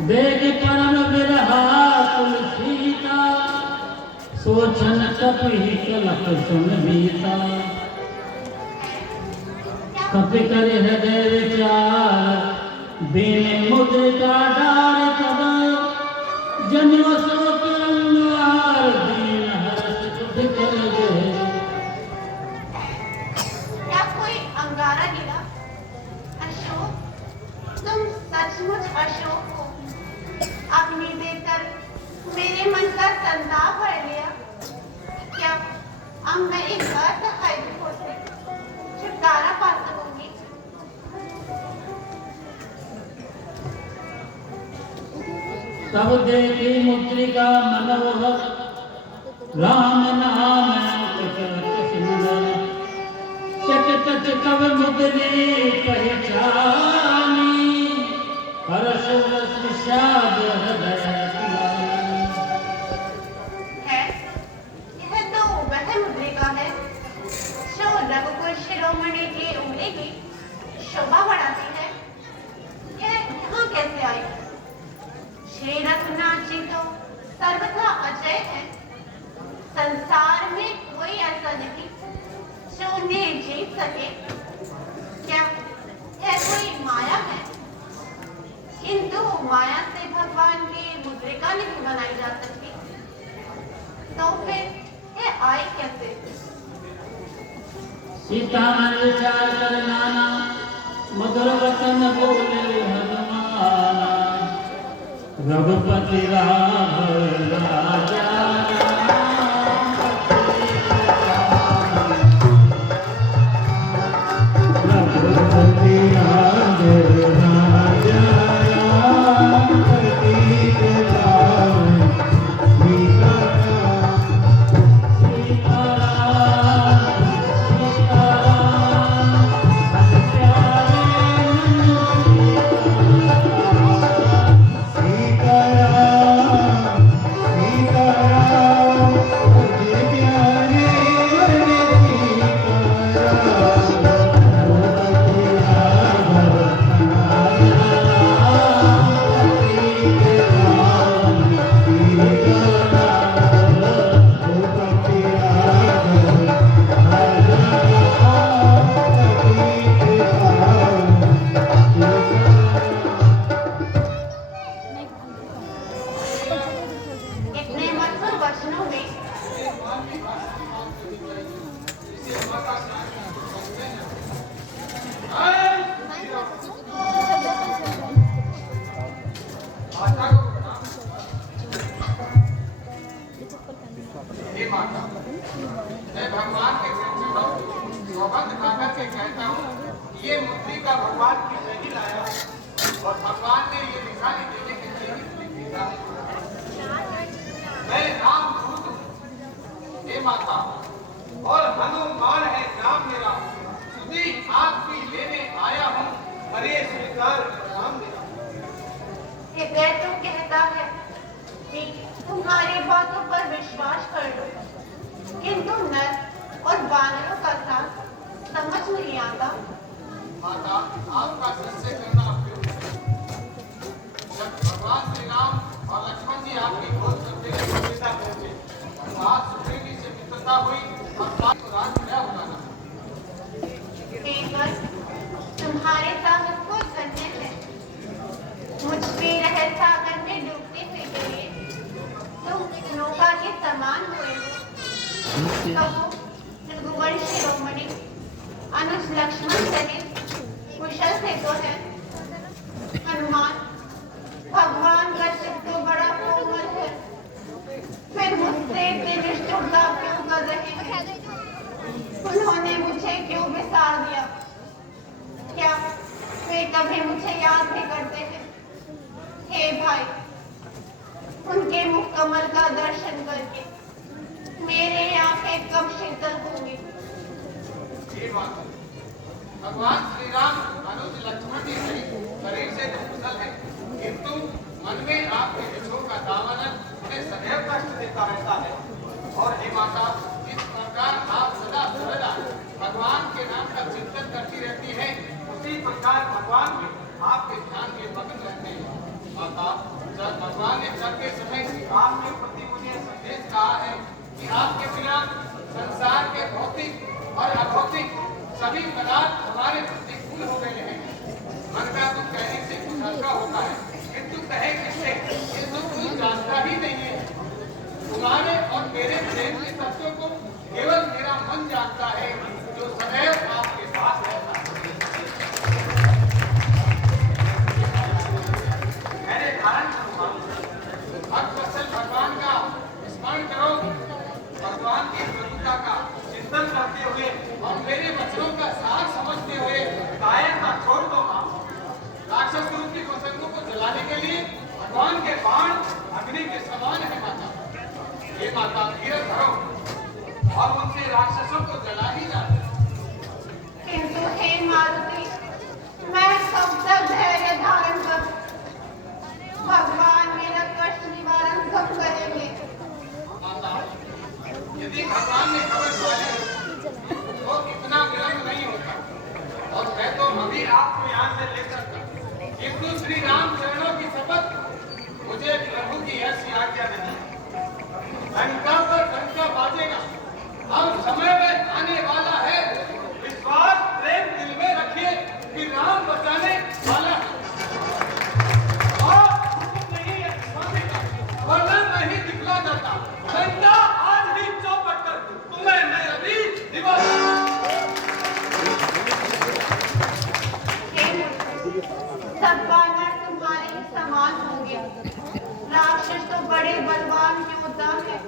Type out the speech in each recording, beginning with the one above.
देख परम बिरहा तुलसीता, सोचन कपि कलप सुन बीता। कपि कर हृदय विचार, दीन मुद्रिका डार तब। जन्म शोक अंगार, दीन हर्ष सुध कर दे। क्या कोई अंगारा गिरा? अशोक, तुम सचमुच अशोक हो। अपनी देकर मेरे मन का संताप भर लिया। क्या अब मैं एक असहाय से छुटकारा पा सकूंगी? तब देखी मुद्रिका मनोहर, राम नाम सुंदर। चट कव मुद्री पहचानी, हर्ष रस विषाद हृदय पिलानी। है, यह तो वह मुद्रिका है जो रघुकुल शिरोमणि की उंगली की शोभा बढ़ाती है। यह यहाँ कैसे आई? श्री रघुनाथ तो सर्वथा अजय है। संसार में कोई ऐसा नहीं जो उन्हें जीत सके। क्या यह कोई माया है? किंतु माया से भगवान की मुद्रिका नहीं बनाई जा सकती, तो फिर यह आई कैसे? सीता मन विचार कर नाना, मधुर वचन बोले हनुमान। रघुपति राघव राजा, रघुपति राघव राजा, प्रतीक राम सीताराम। सीताराम सीताराम, हर प्यारे नन्हे सीताराम। सीताराम मुझे प्यारे इतने मधुर वचनों में मैं भगवान के सौगंध खाकर के कहता हूँ, ये मुद्रिका भगवान की नहीं लाया और भगवान ने ये निशानी देने के लिए भेजा। मैं राम दूत हूँ, हे माता, और हनुमान है नाम मेरा। सुधी आपकी लेने आया हूँ, हरे स्वीकार नाम मेरा। हृदय तो कहता है कि तुम्हारी बातों पर विश्वास कर लो, किंतु नर और वानरों का साथ समझ नहीं आता। माता, आपका संशय करना अप्रिय है। जब भगवान श्री राम और लक्ष्मण जी आपकी खोज करते हुए सीता पहुंचे, वहां सुग्रीवी से मित्रता हुई और बात को राज मिला उठाना। केवल तुम्हारे साहस को धन्य है। मुझ पे रह सागर में डूबते हुए गए तुम नौका के समान हुए हो। कहो रघुवर शिरोमणि अनुज लक्ष्मण सहित कुशल से तो है। हनुमान, भगवान का चित्त तो बड़ा कोमल है, फिर मुझसे इतनी निष्ठुरता क्यों कर रहे हैं? उन्होंने मुझे क्यों विसार दिया? क्या वे कभी मुझे याद भी करते हैं? हे भाई, उनके मुख कमल का दर्शन करके मेरे आंखें कब शीतल होंगी? भगवान श्री राम अनुज लक्ष्मण जी सहित शरीर से तो कुशल है, किंतु मन में आपके विछोह का दामन उन्हें सदैव कष्ट देता रहता है। और हे माता, इस प्रकार आप सदा सर्वदा भगवान के नाम का चिंतन करती रहती है, उसी प्रकार भगवान भी आपके ध्यान में मग्न रहते हैं। माता, जब भगवान ने चलते समय राम के प्रति मुझे संदेश कहा है कि आपके बिना संसार के भौतिक और अभौतिक सभी पदार्थ हमारे प्रतिकूल हो गए हैं। मन का दुख कहने से कुछ हल्का होता है, किंतु कहे किससे, ये तो कोई जानता ही नहीं है। तुम्हारे और मेरे प्रेम के तत्वों को केवल मेरा मन जानता है, जो सदैव आपके साथ रहता है। मैंने धारण करूंगा, भक्तवत्सल भगवान का स्मरण करो, भगवान की प्रभुता का चिंतन करते हुए और मेरे वचनों का सार समझते हुए गायन का छोड़ दो मां। राक्षस रूप की पतंगों को जलाने के लिए भगवान के बाण अग्नि के समान है माता। हे माता, धीरज धरो और उनसे राक्षसों को जला ही जाओ। किंतु हे मारुति, मैं कब तक धैर्य धारण करूं? भगवान मेरा कष्ट निवारण कब करेंगे? माता, यदि भगवान ने खबर पाई तो इतना विलंब नहीं होता, और मैं तो अभी आपको यहाँ से ले सकता, किंतु श्री राम चरणों की शपथ, मुझे प्रभु की ऐसी आज्ञा नहीं। घंटा पर घंटा बाजेगा, अब समय में आने वाला है। विश्वास प्रेम दिल में रखिए कि राम बचाने वाला है। और नहीं है स्वामी का, वरना मैं ही दिखला जाता। घंटा आज ही चौपट कर तुम्हें मैं अभी दिवा। सब बानर तुम्हारे ही समान होंगे। राक्षस तो बड़े बलवान योद्धा है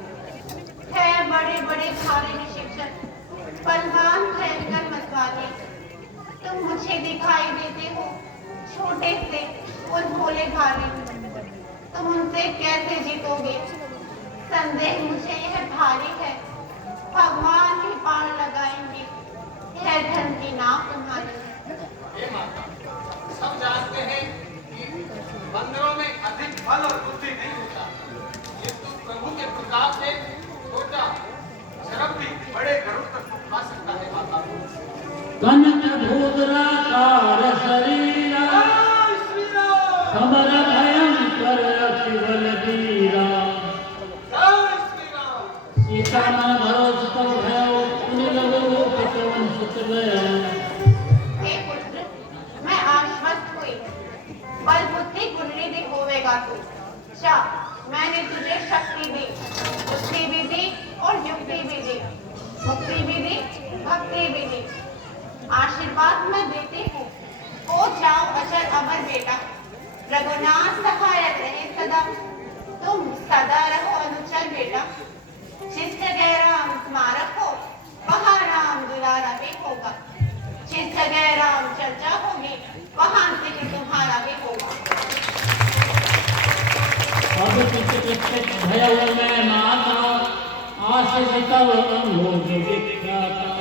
बड़े बड़े भारी विशिक्षण, बलवान भयंकर मतवाले। तुम मुझे दिखाई देते हो छोटे से और भोले भाले, तुम उनसे कैसे जीतोगे? संदेह मुझे यह भारी है, भगवान ही पार लगाएंगे, यह धन की नाव तुम्हारी। हे माता, सब जानते हैं कि बंदरों में अधिक बल और बुद्धि नहीं होता, किंतु प्रभु के प्रताप से छोटा शरम भी बड़े गरुड़ तक खा सकता है माता। कनक भूद्राकार शरीरा, समर भयंकर अति बलबीरा। सीता मन भरोस तब भयो, पुनि लगो पवन सुत गया। हे पुत्र, मैं आश्वस्त हुई, बल बुद्धि कुंडली होवेगा तू। जा, मैंने तुझे शक्ति दी, बुद्धि भी दी और युक्ति भी दी, मुक्ति भी दी, भक्ति भी दी। आशीर्वाद मैं देती हूँ, हो जाओ अचल अमर बेटा। रघुनाथ सहायक रहे सदा, तुम सदा रहो अनुचर बेटा। जिस जगह राम स्मारक हो, वहाँ राम दुलारा भी होगा। जिस जगह राम चर्चा होगी, वहाँ जिक्र तुम्हारा भी होगा। अब चित भयो मैं माता, आशीष तव अंगोज विख्याता।